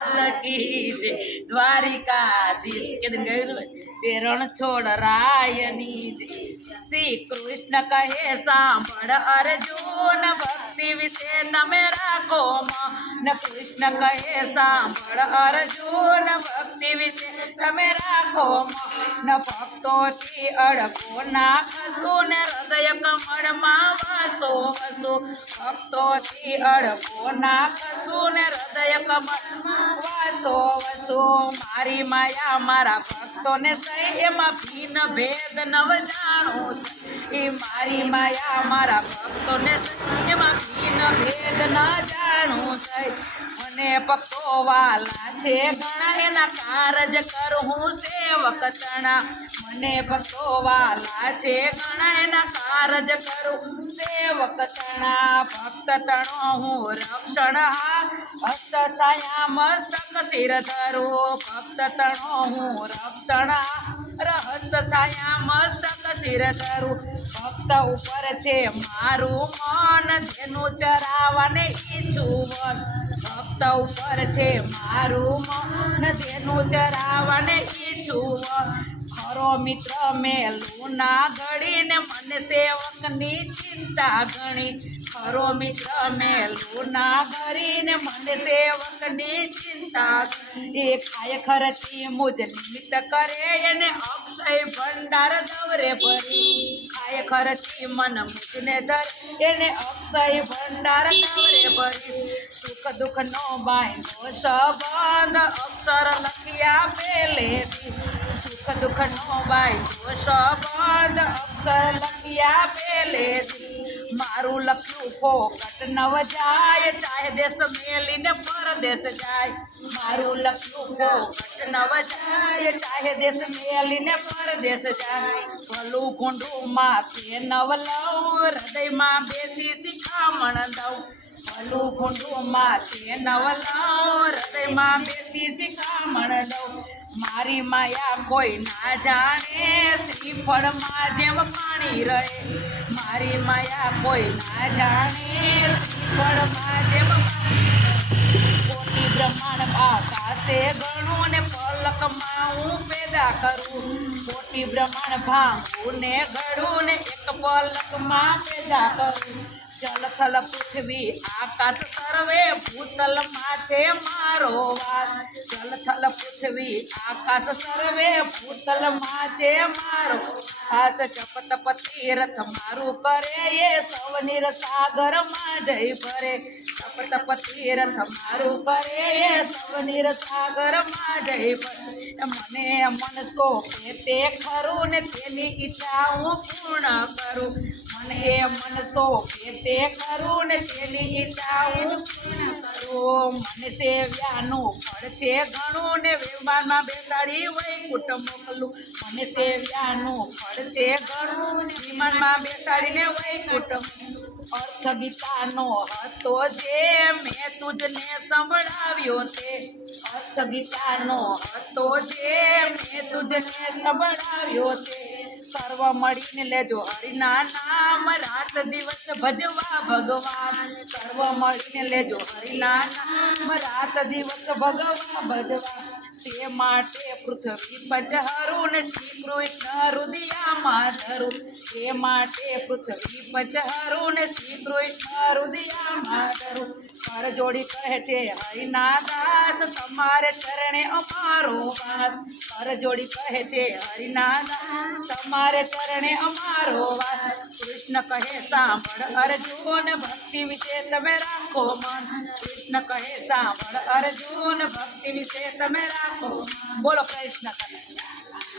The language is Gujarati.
લખી છે દ્વારિકાધીશ કે ગયું તે રણછોડ રાયની શ્રી કૃષ્ણ કહે સાંભળ અર્જુન ભક્તિ વિશે તમે રાખો મન કૃષ્ણ કહે સાંભળ અર્જુન ભક્તિ વિશે તમે રાખો મન ભક્તોથી અડકો નાખશું ને હૃદય કમળમાં વાસો વસો ભક્તોથી અડકો નાખશું ને હૃદય કમળમાં વાસો વસો મારી માયા મારા ભક્તોને સહી એમાં ભીન ભેદ નવ જાણો એ મારી માયા મારા ભક્તોને એમાં ભીન ભેદ ન જાણું થઈ મને ભક્તો વાલા છે ઘણા એના કારજ કરું હું સેવક તણા મને ભક્તો વાલા છે ઘણા એના કારજ કરું સેવક તણા ભક્ત તણો હું રક્ષણ હા ભક્ત છાયા મસ્તક શિર ધરું ભક્ત તણો હું રક્ષણ રહસ્ત છાયા મસ્તક શિર ધરું ભક્ત ઉપર છે મારું મન જેનું ચરાવને ઈચ્છું ભક્ત ઉપર છે મારું મન જેનું ચરાવને ઈચ્છું ખરો મિત્ર મેલું ના ઘડીને મને સેવકની ચિંતા ઘણી ખરો મિત્ર મેલું ના ઘડીને મને સેવકની ચિંતા એ ખાય ખરતી મુજ નિમિત્ત કરે એને અક્ષય ભંડાર દવરે ભરી ખાય ખરતી મન મુજને દર એને અક્ષય ભંડાર દવરે ભરી સુખ દુઃખ નો બાંધો સંબંધ અક્ષર લખ્યા પેલેથી સુખ દુઃખ નો બાંધો સંબંધ અક્ષર લખ્યા પેલેથી મારું લખ્યું ફોકટ નવ જાય ચાહે દેશ મેલીને પરદેશ જાય મારું લખ્યું ફોકટ નવ જાય ચાહે દેશ મેલીને પરદેશ જાય ભલું કુંડું માથે નવ લઉં હૃદયમાં બેસી શિખામણ દઉં ભલું કુંડું માથે નવ લઉં હૃદયમાં બેસી શિખામણ દઉં મારી માયા કોઈ ના જાણે શ્રીફળમાં જેમ પાણી રહે મારી માયા કોઈ ના જાણે શ્રીફળમાં જેમ કોટી બ્રહ્માંડ આકાશે ગણું ને પલકમાં હું પેદા કરું કોટી બ્રહ્માંડ ભાંગું ને ઘડું ને એક પલકમાં પેદા કરું જલ થલ પૃથ્વી આકાશ સર્વે ભૂતલ માથે મારો વાસ જલ થલ પૃથ્વી આકાશ સર્વે ભૂતલ માથે મારો હાસ જપ તપ તીર્થ મારું કરે એ સવનીર સાગરમાં જઈ ભરે જપ તપ તીર્થ મારું કરે એ સવનીર સાગરમાં જઈ ભરે મને મન શોભે તે ખરું ને તેની ઈચ્છા હું પૂર્ણ કરું મને મન શોભે તે કરું ને તેની ઈચ્છા હું પૂર્ણ કરું મને સેવ્યાનું ફળ છે ઘણું ને વિમાનમાં બેસાડી વૈકુંઠ મોકલું મને સેવ્યાનું ફળ છે ઘણું ને વિમાનમાં બેસાડીને વૈકુંઠ અર્થ ગીતાનો હતો જે મેં તુજને સંભળાવ્યો તે અર્થ ગીતાનો હતો જે મેં તુજને સંભળાવ્યો તે સર્વ મળીને લેજો હરિના નામ રાત દિવસ ભજવા ભગવાન સર્વ મળીને લેજો હરિના નામ રાત દિવસ ભગવા ભજવા તે માટે પૃથ્વી પચહરું ને શ્રી કૃષ્ણ હૃદયામાં ધરું તે માટે પૃથ્વી પચહરું ને શ્રી કૃષ્ણ હૃદયામાં ધરું કર જોડી કહે છે હરિના દાસ તમારે ચરણે અમારો વાસ કર જોડી કહે છે હરિના દાસ તમારે ચરણે અમારો વાસ કૃષ્ણ કહે સાંભળ અર્જુન ભક્તિ વિશે તમે રાખો મન કૃષ્ણ કહે સાંભળ અર્જુન ભક્તિ વિશે તમે રાખો બોલો કૃષ્ણ કહે